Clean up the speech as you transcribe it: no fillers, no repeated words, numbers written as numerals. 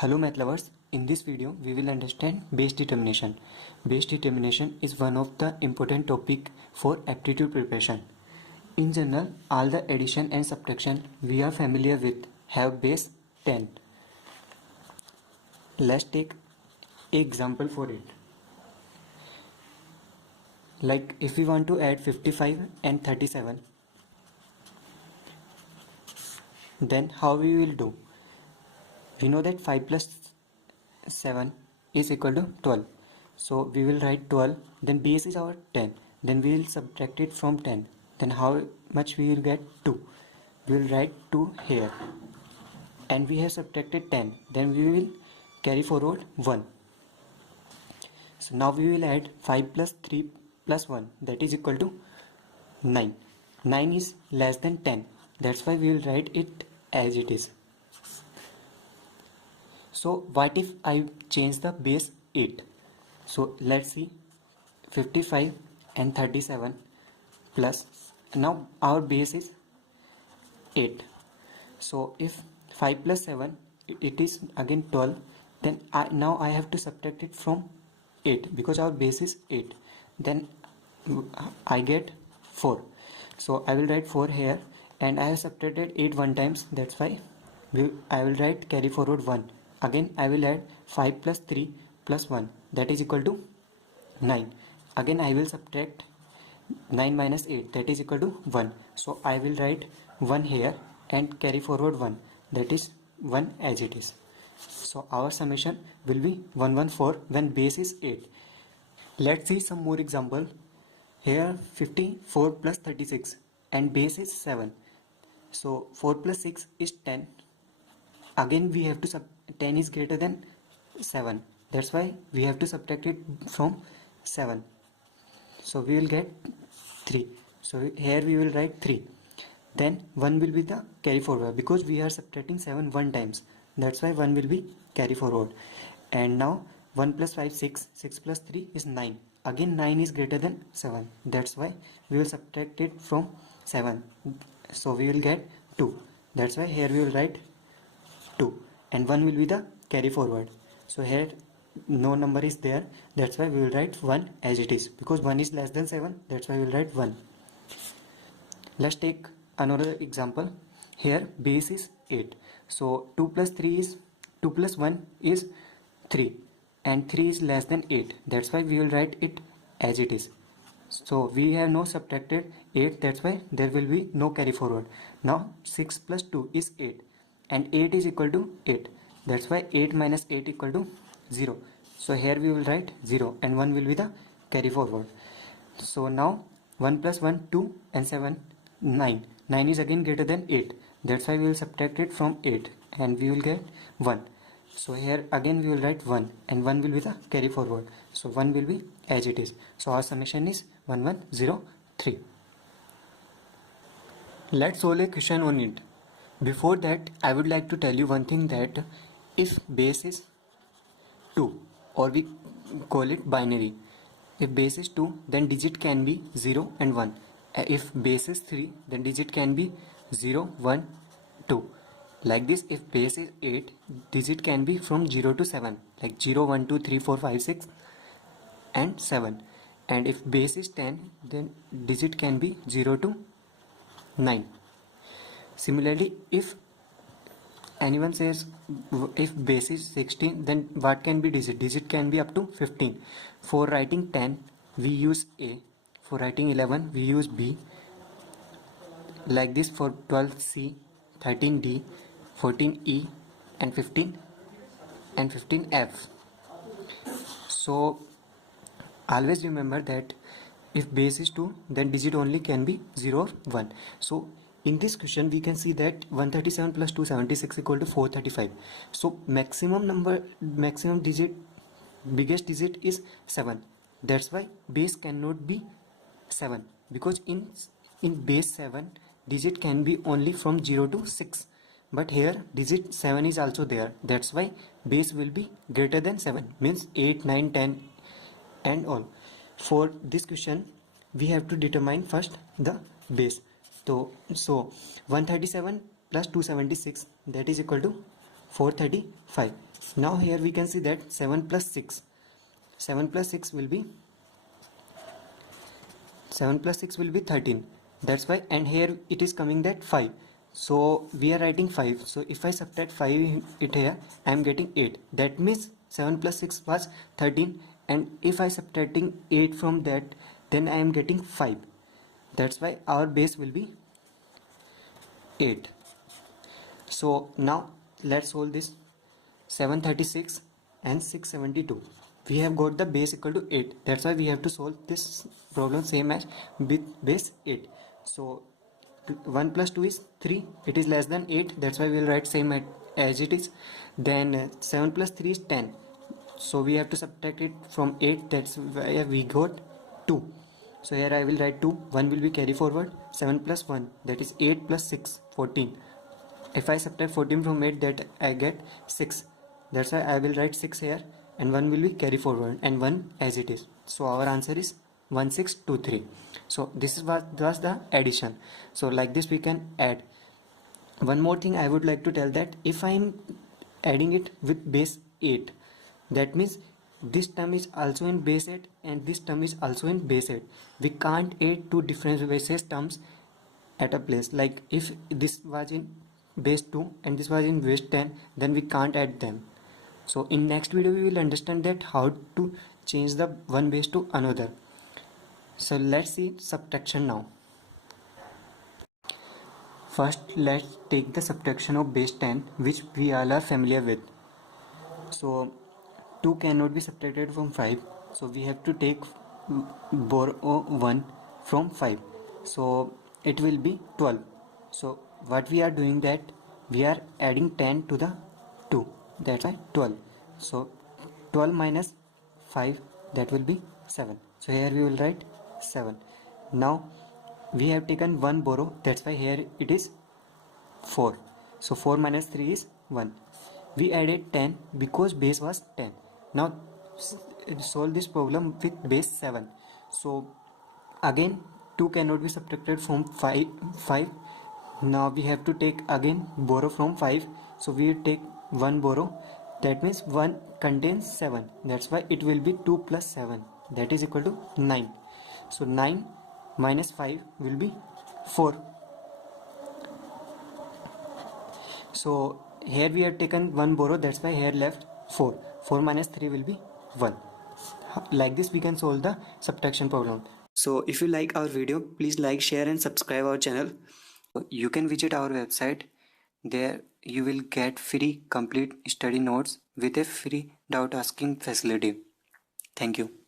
Hello math lovers, in this video we will understand base determination. Base determination is one of the important topic for aptitude preparation. In general, all the addition and subtraction we are familiar with have base 10. Let's take example for it. Like if we want to add 55 and 37, then how we will do? We know that 5 plus 7 is equal to 12. So we will write 12, then base is our 10. Then we will subtract it from 10. Then how much we will get? 2. We will write 2 here. And we have subtracted 10. Then we will carry forward 1. So now we will add 5 plus 3 plus 1, that is equal to 9. 9 is less than 10. That's why we will write it as it is. So what if I change the base 8? So let's see, 55 and 37 plus, now our base is 8. So if 5 plus 7, it is again 12, then now I have to subtract it from 8 because our base is 8. Then I get 4. So I will write 4 here, and I have subtracted 8 one times, that's why I will write carry forward 1. Again I will add 5 plus 3 plus 1, that is equal to 9. Again I will subtract 9 minus 8, that is equal to 1. So I will write 1 here and carry forward 1, that is 1 as it is. So our summation will be 114 when base is 8. Let's see some more example. Here 54 plus 36 and base is 7. So 4 plus 6 is 10. Again we have to 10 is greater than 7, that's why we have to subtract it from 7. So we will get 3. So here we will write 3. Then 1 will be the carry forward because we are subtracting 7 one times, that's why 1 will be carry forward. And now 1 plus 5 6, 6 plus 3 is 9. Again 9 is greater than 7, that's why we will subtract it from 7. So we will get 2, that's why here we will write 2, and 1 will be the carry forward. So here no number is there, that's why we will write 1 as it is, because 1 is less than 7, that's why we will write 1. Let's take another example. Here base is 8. So 2 plus 1 is 3, and 3 is less than 8, that's why we will write it as it is. So we have no subtracted 8, that's why there will be no carry forward. Now 6 plus 2 is 8, and 8 is equal to 8, that's why 8 minus 8 equal to 0. So here we will write 0, and 1 will be the carry forward. So now 1 plus 1 2, and 7 9. 9 is again greater than 8, that's why we will subtract it from 8, and we will get 1. So here again we will write 1, and 1 will be the carry forward, so 1 will be as it is. So our summation is 1103. Let's solve a question on it. Before that, I would like to tell you one thing, that if base is 2, or we call it binary, if base is 2, then digit can be 0 and 1. If base is 3, then digit can be 0, 1, 2. Like this, if base is 8, digit can be from 0 to 7, like 0, 1, 2, 3, 4, 5, 6 and 7. And if base is 10, then digit can be 0 to 9. Similarly, if anyone says if base is 16, then what can be digit? Digit can be up to 15. For writing 10, we use A. For writing 11, we use B. Like this, for 12, C, 13, D, 14, E, and 15 F. So always remember that if base is 2, then digit only can be 0 or 1. So in this question we can see that 137 plus 276 equal to 435. So maximum digit, biggest digit is 7. That's why base cannot be 7, because in base 7 digit can be only from 0 to 6, but here digit 7 is also there, that's why base will be greater than 7, means 8, 9, 10 and all. For this question we have to determine first the base. So 137 plus 276, that is equal to 435. Now here we can see that 7 plus 6 will be 13. That's why, and here it is coming that 5, so we are writing 5. So if I subtract 5 it here, I am getting 8. That means 7 plus 6 was 13, and if I subtracting 8 from that, then I am getting 5. That's why our base will be 8. So now let's solve this. 736 and 672, we have got the base equal to 8. That's why we have to solve this problem same as with base 8. So 1 plus 2 is 3, it is less than 8. That's why we will write same as it is. Then 7 plus 3 is 10, so we have to subtract it from 8. That's why we got 2. So here I will write 2, 1 will be carry forward. 7 plus 1, that is 8 plus 6, 14. If I subtract 14 from 8, that I get 6. That's why I will write 6 here, and 1 will be carry forward and 1 as it is. So our answer is 1623. So this was the addition. So like this we can add. One more thing I would like to tell, that if I am adding it with base 8, that means this term is also in base 8 and this term is also in base 8. We can't add two different bases terms at a place. Like if this was in base 2 and this was in base 10, then we can't add them. So in next video we will understand that how to change the one base to another. So let's see subtraction now. First let's take the subtraction of base 10, which we all are familiar with. So 2 cannot be subtracted from 5, so we have to take borrow 1 from 5, so it will be 12. So what we are doing, that we are adding 10 to the 2, that's why 12. So 12 minus 5, that will be 7. So here we will write 7. Now we have taken 1 borrow, that's why here it is 4. So 4 minus 3 is 1. We added 10 because base was 10. Now solve this problem with base 7. So again 2 cannot be subtracted from 5. Now we have to take again borrow from 5. So we take 1 borrow. That means 1 contains 7. That's why it will be 2 plus 7. That is equal to 9. So 9 minus 5 will be 4. So here we have taken 1 borrow. That's why here left 4. 4 minus 3 will be 1. Like this we can solve the subtraction problem. So if you like our video, please like, share and subscribe our channel. You can visit our website. There you will get free complete study notes with a free doubt asking facility. Thank you.